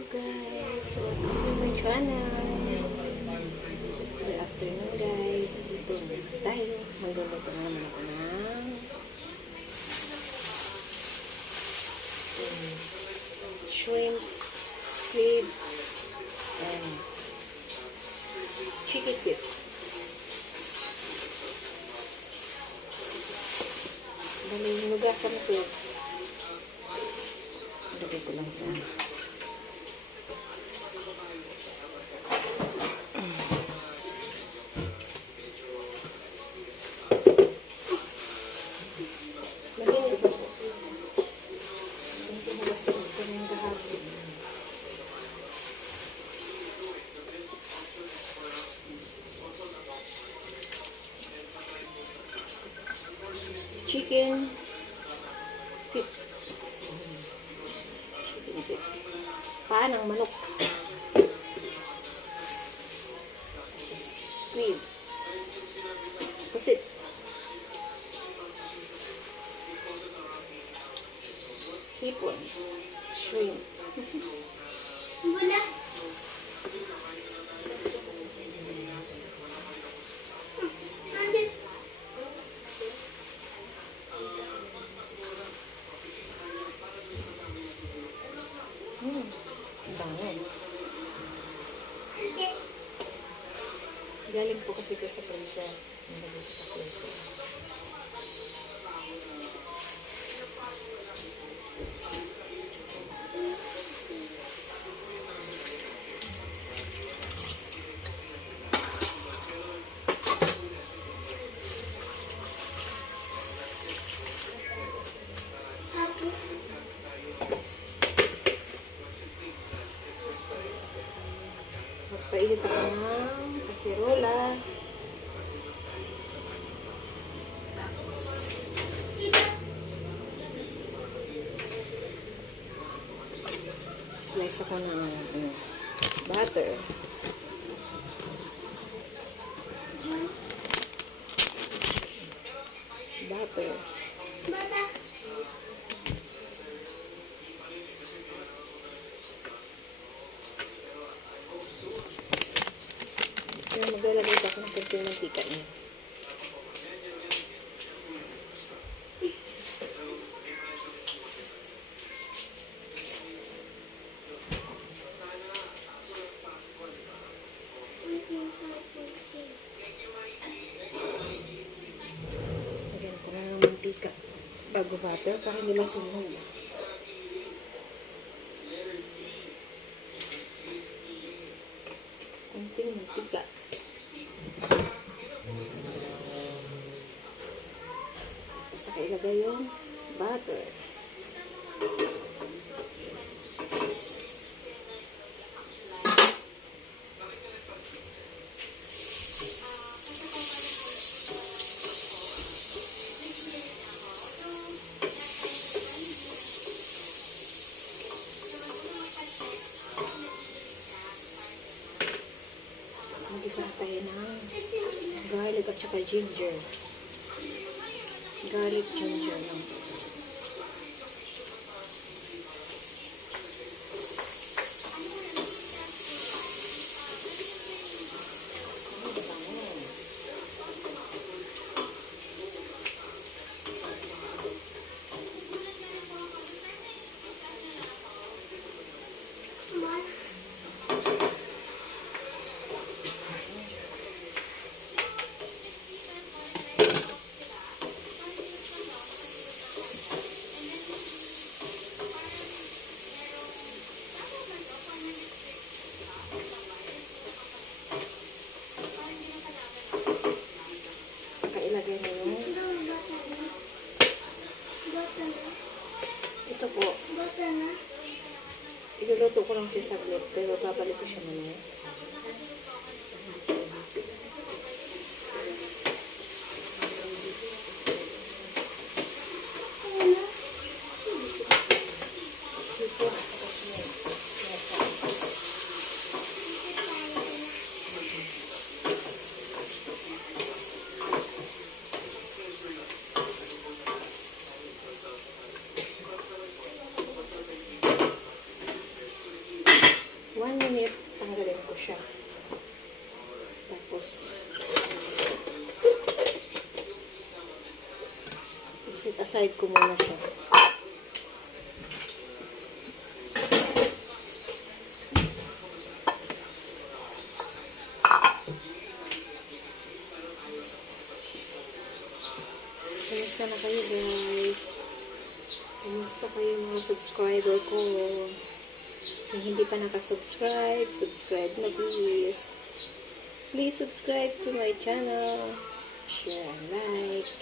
Guys, welcome to my channel. Good afternoon guys. Ito tayo. Magluluto na naman ako ng shrimp, squid, and chicken feet. Bali, hinugasan ko. Lagay ko lang sa chicken feet. Chicken feet. Paa ng manok. Squid. Pusit. Hipon. Shrimp. Wala. Nandun. Ang bango. Nandun. Galing po kasi ko sa freezer. Nilagay ko sa freezer. Ako. Magpainit ako ng kasirola. Slice ako ng butter. Butter. Bata. Kaya maglalagay pa ako ng konting mantika niya. Lagyan ko na ng mantika bago butter para hindi masunog. Konting mantika. Saka ilagay yung butter. Tapos mag-isa tayo ng garlic at saka ginger. Garlic, ginger lang. Saka ilagay na yung Bata na. ito po. Bata na. Iluluto ko lang siya saglit pero babalik ko siya mamaya. Wala. Ito. Tapos yun. 1 minute, tanggalin ko siya. Tapos, set aside ko muna siya. Kumusta na kayo guys? Kumusta kayo mga subscriber ko? Kung hindi pa nakasubscribe, subscribe na please. Please subscribe to my channel. Share and like.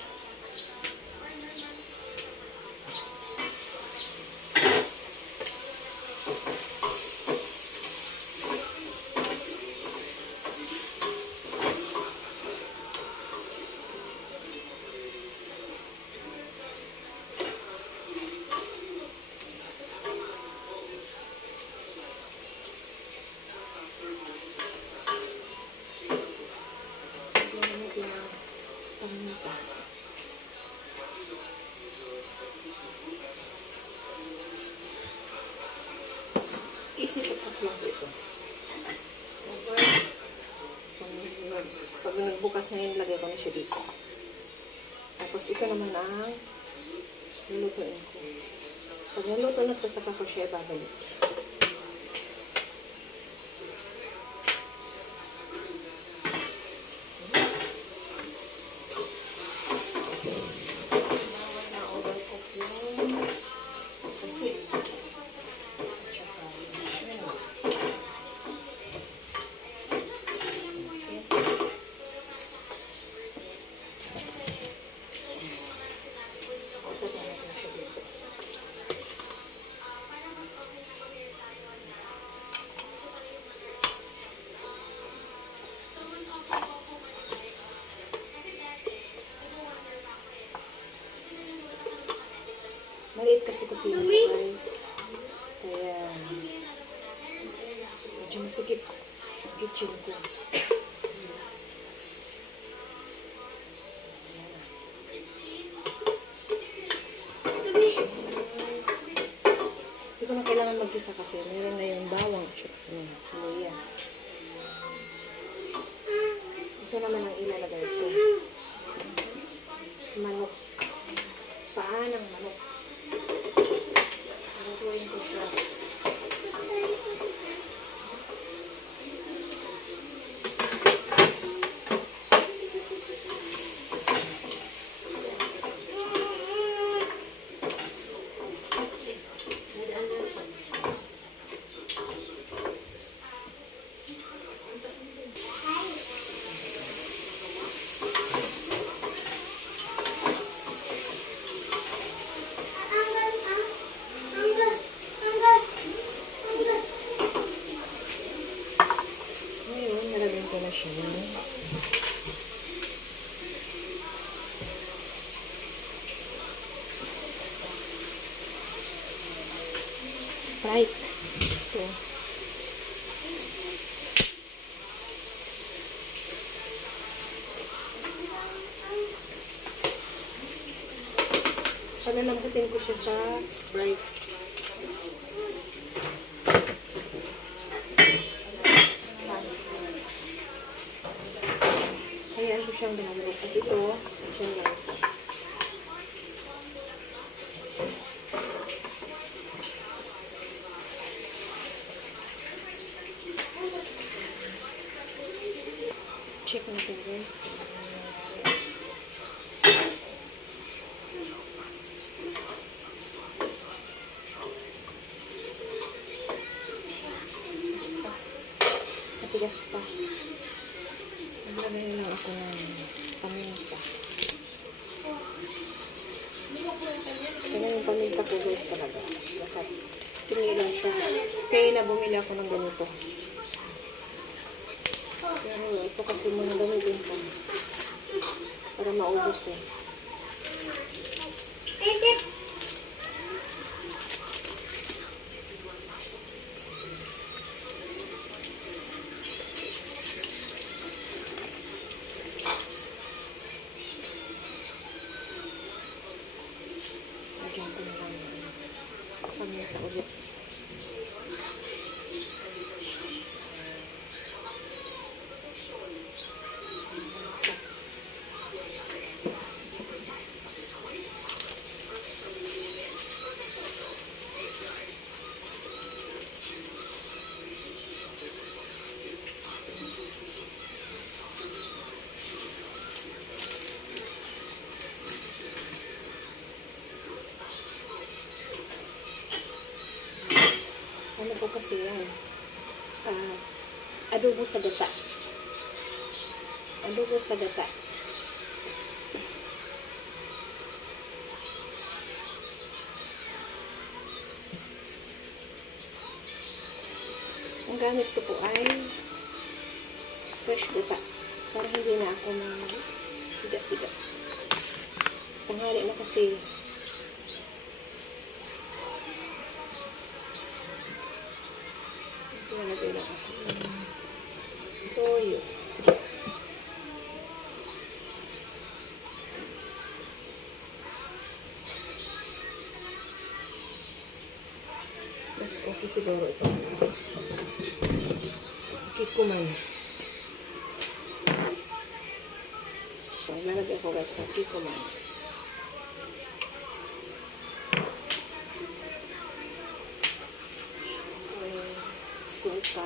Paminta. Isip-ipak lang ito. Pag nagbukas na yun, lagay ko na siya dito. Tapos ito naman ang lulutuin ko. Pag naluto na ito, saka ko siya ibabalik. Maliit kasi kusina guys. Kaya medyo masikip kitchen ko. Hindi ko na kailangan mag-isa kasi meron na yung bawang at luya. Ito naman ang ilalagay ko. Manok. Paa ng manok. Lutuin ko siya. Ko na siya. Sprite. Ito. Panalambutin ko siya sa Sprite. Ayan ko siyang binabalik. At ito, siya lang. Check natin guys. Matigas pa. Maglagay na lang ako ng paminta. Ganyan yung paminta ko guys talaga. Lahat. Tinilang siya. Kaya na bumili ako ng ganito. Pero ito kasi mga gamitin ko. Para maubos eh. Lagyan ko na lang paminta ulit. ko kasi yan. Adobo sa gata. Adobo sa gata. Ang gamit ko po ay fresh gata. Para hindi na ako pida-pida. Tanghali na kasi. Nalagay lang ako ng toyo. Mas okay siguro ito. Kikuman. Maglalagay ako guys ng kikuman. Suka.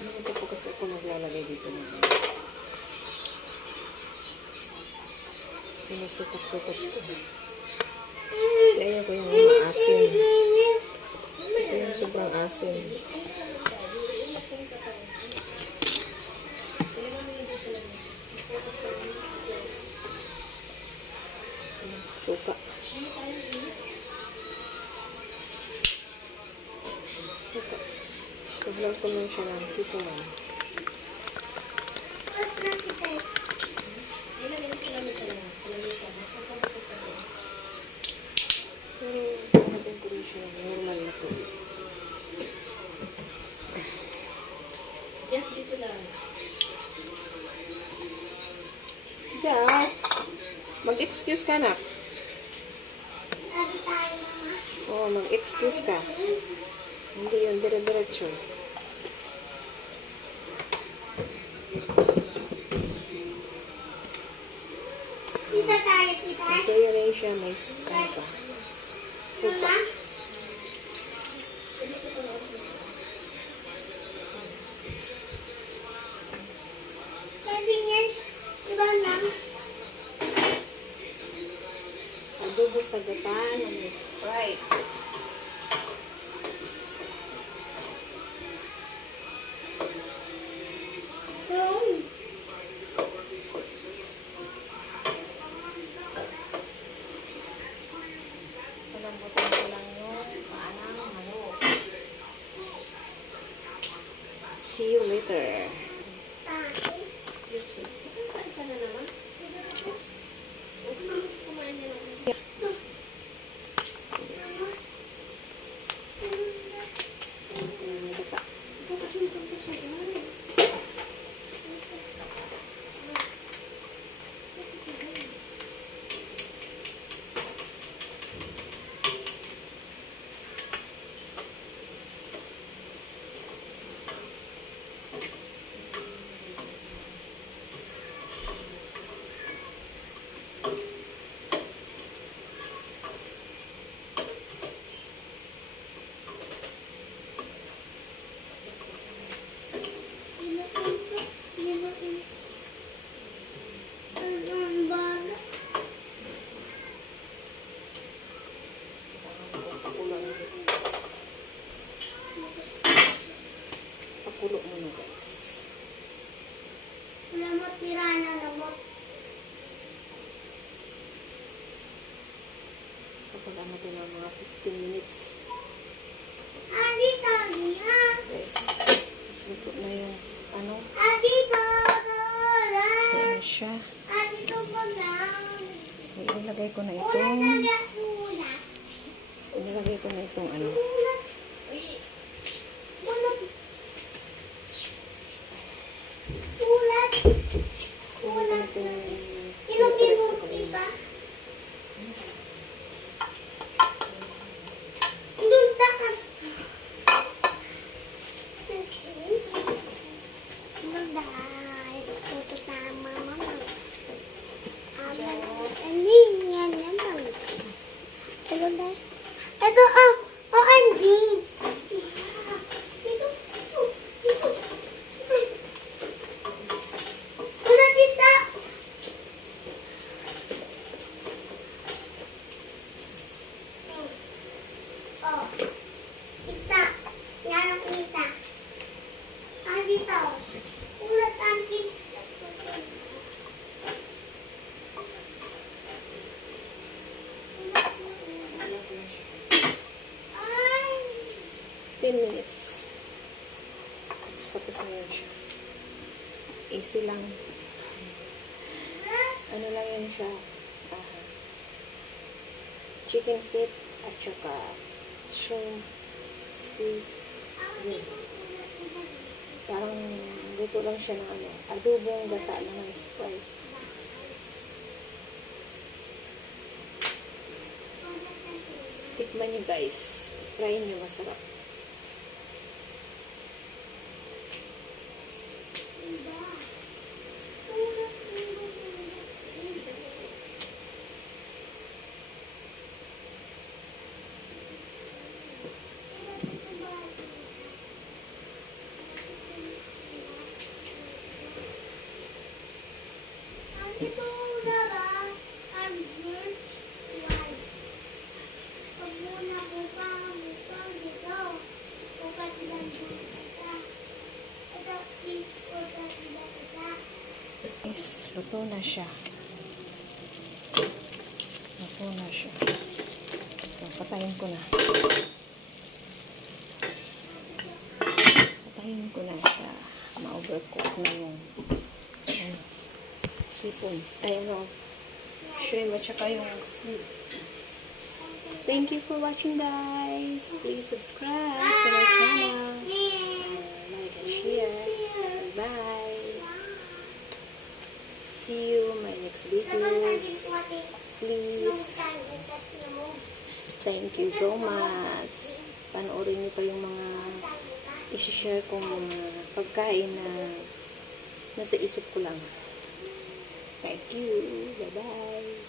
Ito po kasi ako maglalagay dito ng sinusukot-sukot ko. Kasi ayaw ko yung maasim. Ito yung sobrang asim. Suka. Suka. Sobrang ko lang siya ng kikuman. Tapos na kita. Pero, naging ko rin siya normal na to. Yes, dito lang. Jazz, mag-excuse ka na. Sabi tayo mama. Oo, mag-excuse ka. Hindi yun, dire-diretso. Tita tayo, tita. Ito yun rin siya, may ano pa. Suka. Mama. Sabi niyan, diba lang? Adobo sa gata na may Sprite. Yung. Palambutan ko lang yung paanang manok. See you later. Ka na naman. Kumain niya lang. Pakulo muna guys. Wala mo tira na naman. Kapag natin ng mga 15 minutes. Adi tadi ha. Guys, luto na yung ano. Adi baba. Ito na siya. Adi to baba. So, ilagay ko na Ulat itong na ulat. ilagay ko na itong ano. Ulat. Ulat. Ulat. Ilagay ko na itong Inog-inog isa. Doon takas. Hello guys. Ito tama mama. Hindi yan naman. Hello guys. Ito OMG. Easy lang. Ano lang yun siya. Chicken feet at saka shrimp, squid. Yun. Parang luto lang siya ng ano, adobong gata lang ng Sprite. Tikman nyo guys. Try nyo, masarap. Ito na ba? Ang birch light. Pag muna bukang dito. Bukat lang dito. Ito, bukat dito. Guys, luto na siya. Luto na siya. So, patayin ko na. Patayin ko na siya. Ma-overcook na yung hipon. Ay, ano, shrimp at saka yung sweet. Thank you for watching, guys. Please subscribe to my channel. Like and share. Bye. See you my next videos. Please. Thank you so much. Panoorin niyo pa yung mga isi-share kong mga pagkain na nasa isip ko lang. Thank you. Bye-bye.